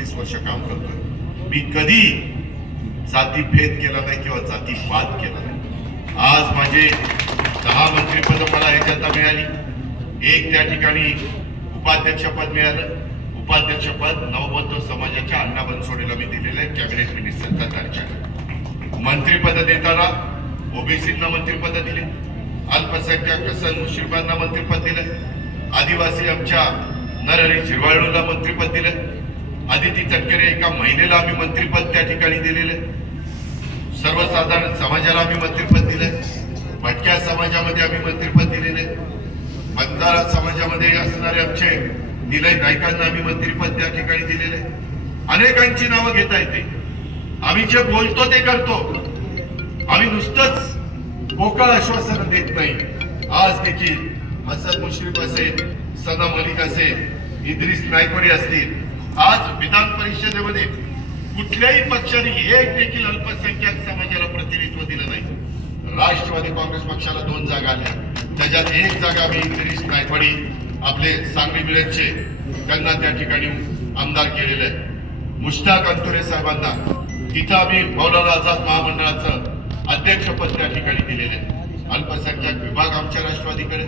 35 वर्ष काम करतोय। मी कधी जाती भेद केला नाही किंवा जातीवाद केला नाही। आज माझे 10 मंत्रिपद मला ह्याच्यात मिळाली। एक त्या ठिकाणी उपाध्यक्षपद मिळालं। उपाध्यक्षपद नवबौद्ध समाजाच्या अण्णा बनसोडेला मी दिलेलं आहे कॅबिनेट मिनिस्टरचा दर्जा। मंत्रिपद देताना ओबीसींना मंत्रिपद दिले, अल्पसंख्याक हसन मुश्रीफांना मंत्रिपद दिले, आदिवासी आमच्या नरहरी झिरवाळूला मंत्रिपद दिले, आदिती तटकरे एका महिलेला आम्ही मंत्रिपद त्या ठिकाणी दिलेले, सर्वसाधारण समाजाला आम्ही मंत्रिपद दिले, भटक्या समाजामध्ये आम्ही मंत्रिपद दिलेले, बंजारा समाजामध्ये असणारे आमचे निलय नायकांना आम्ही मंत्रिपद त्या ठिकाणी दिलेले। अनेकांची नावं घेता येते। आम्ही जे बोलतो ते करतो। आम्ही नुसतंच पोकळ आश्वासन देत नाही। आज देखील हसन मुश्रीफ असेल, सना मलिक असेल, इद्रिस नायकोडे असतील, आज विधान परिषदेमध्ये कुठल्याही पक्षाने एक देखील अल्पसंख्याक समाजाला प्रतिनिधित्व दिलं नाही। राष्ट्रवादी काँग्रेस पक्षाला 2 जागा आल्या, त्याच्यात 1 जागा मी इद्रिस नायकोडे आपले सांगली मिरजचे त्यांना त्या ठिकाणी आमदार केलेलं आहे। मुश्ताक अंतुरे साहेबांना तिथं आम्ही मौलाना आझाद महामंडळाचं अध्यक्षपद त्या ठिकाणी दिलेलं आहे। अल्पसंख्याक विभाग आमच्या राष्ट्रवादीकडे,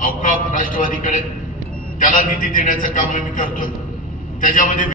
औकाफ राष्ट्रवादीकडे, त्याला निधी देण्याचं काम आम्ही करतोय। त्याच्यामध्ये